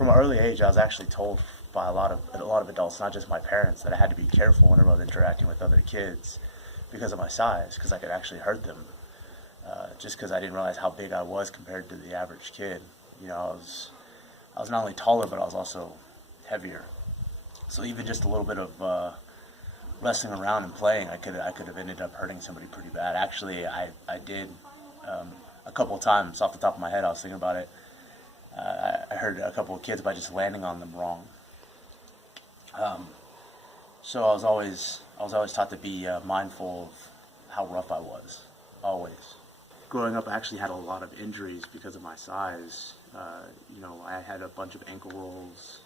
From an early age, I was actually told by a lot of adults, not just my parents, that I had to be careful whenever I was interacting with other kids because of my size, because I could actually hurt them. Just because I didn't realize how big I was compared to the average kid. I was not only taller, but I was also heavier. So even just a little bit of wrestling around and playing, I could have ended up hurting somebody pretty bad. Actually, I did a couple of times off the top of my head. I was thinking about it. I hurt a couple of kids by just landing on them wrong. So I was always taught to be mindful of how rough I was, always. Growing up, I actually had a lot of injuries because of my size. I had a bunch of ankle rolls,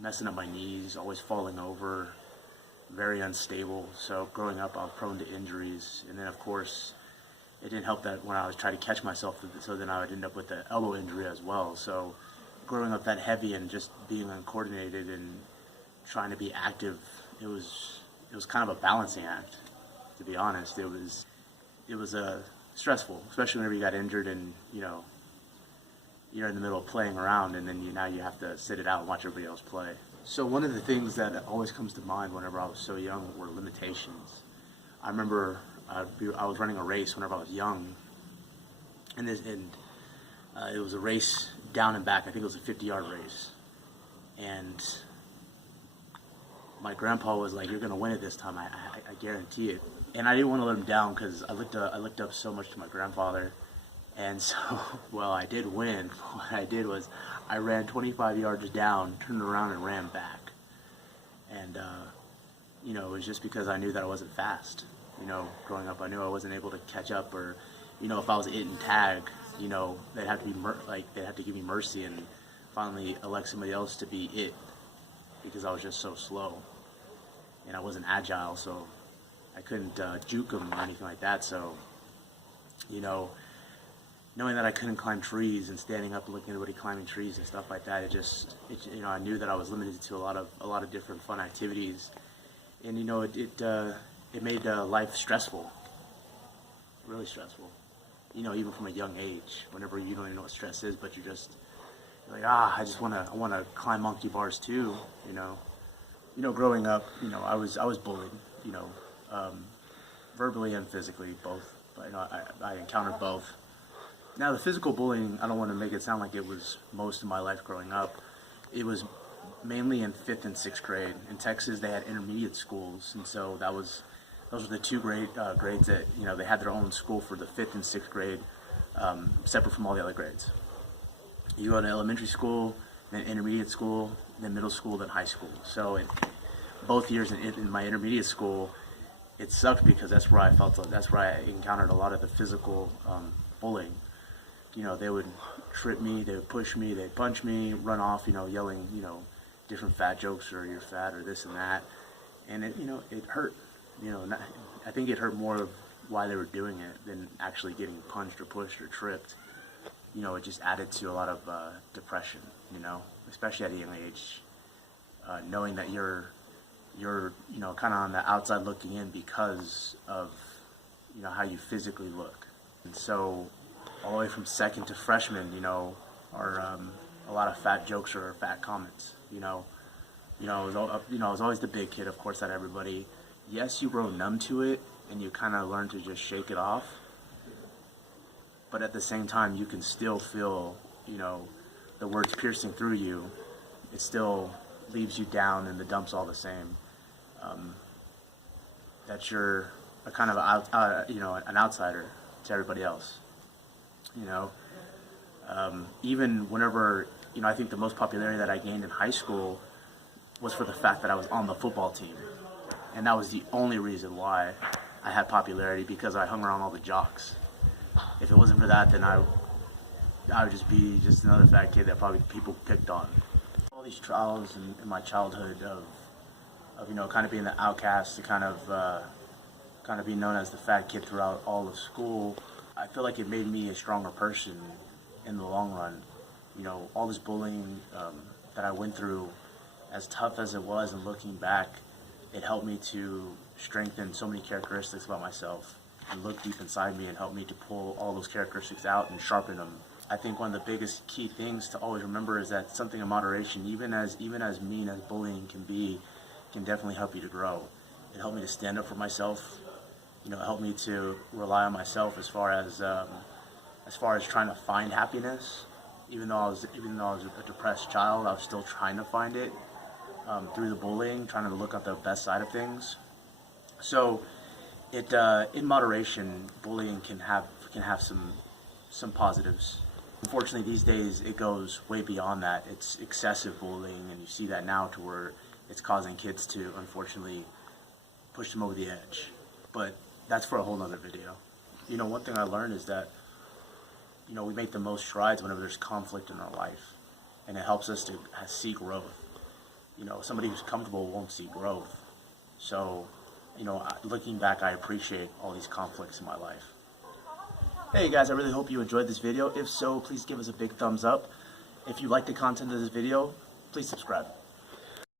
messing up my knees, always falling over, very unstable. So growing up, I was prone to injuries. And then, of course, it didn't help that when I was trying to catch myself, so then I would end up with an elbow injury as well. So growing up that heavy and just being uncoordinated and trying to be active, it was kind of a balancing act, to be honest. It was stressful, especially whenever you got injured and you're in the middle of playing around, and then now you have to sit it out and watch everybody else play. So one of the things that always comes to mind whenever I was so young were limitations. I remember I was running a race whenever I was young, and it was a race down and back. I think it was a 50-yard race, and my grandpa was like, "You're gonna win it this time. I guarantee it." And I didn't want to let him down because I looked up so much to my grandfather. And so, well, I did win. What I did was I ran 25 yards down, turned around, and ran back. And, it was just because I knew that I wasn't fast. Growing up, I knew I wasn't able to catch up, or, if I was it and tag, they'd have to give me mercy and finally elect somebody else to be it, because I was just so slow. And I wasn't agile, so I couldn't juke them or anything like that. So, knowing that I couldn't climb trees and standing up and looking at everybody climbing trees and stuff like that, I knew that I was limited to a lot of different fun activities, and it made life stressful, really stressful. Even from a young age, whenever you don't even know what stress is, but you're like, I want to climb monkey bars too. Growing up, I was bullied, verbally and physically, both. But I encountered both. Now, the physical bullying, I don't want to make it sound like it was most of my life growing up. It was mainly in 5th and 6th grade. In Texas, they had intermediate schools, and so those were the two grades that, they had their own school for the 5th and 6th grade, separate from all the other grades. You go to elementary school, then intermediate school, then middle school, then high school. So both years in my intermediate school, it sucked because that's where I encountered a lot of the physical bullying. They would trip me, they would push me, they'd punch me, run off, yelling, different fat jokes, or you're fat, or this and that. And it hurt. I think it hurt more of why they were doing it than actually getting punched or pushed or tripped. It just added to a lot of depression, especially at a young age. Knowing that you're kind of on the outside looking in because of, how you physically look. And so, all the way from second to freshman, are a lot of fat jokes or fat comments. I was always the big kid, of course, at everybody. Yes, you grow numb to it, and you kind of learn to just shake it off. But at the same time, you can still feel, the words piercing through you. It still leaves you down in the dumps all the same. That you're a kind of an outsider to everybody else. Even whenever, I think the most popularity that I gained in high school was for the fact that I was on the football team. And that was the only reason why I had popularity, because I hung around all the jocks. If it wasn't for that, then I would just be another fat kid that probably people picked on. All these trials in my childhood of kind of being the outcast, to kind of be known as the fat kid throughout all of school, I feel like it made me a stronger person in the long run. All this bullying that I went through, as tough as it was, and looking back, it helped me to strengthen so many characteristics about myself and look deep inside me and help me to pull all those characteristics out and sharpen them I think one of the biggest key things to always remember is that something in moderation, even as mean as bullying can be, can definitely help you to grow. It helped me to stand up for myself. You know, it helped me to rely on myself as far as trying to find happiness. Even though I was a depressed child, I was still trying to find it through the bullying, trying to look at the best side of things. So, in moderation, bullying can have some positives. Unfortunately, these days it goes way beyond that. It's excessive bullying, and you see that now to where it's causing kids to, unfortunately, push them over the edge. But that's for a whole nother video. You know, one thing I learned is that, you know, we make the most strides whenever there's conflict in our life, and it helps us to see growth. You know, somebody who's comfortable won't see growth. So, you know, looking back, I appreciate all these conflicts in my life. Hey guys, I really hope you enjoyed this video. If so, please give us a big thumbs up. If you like the content of this video, please subscribe.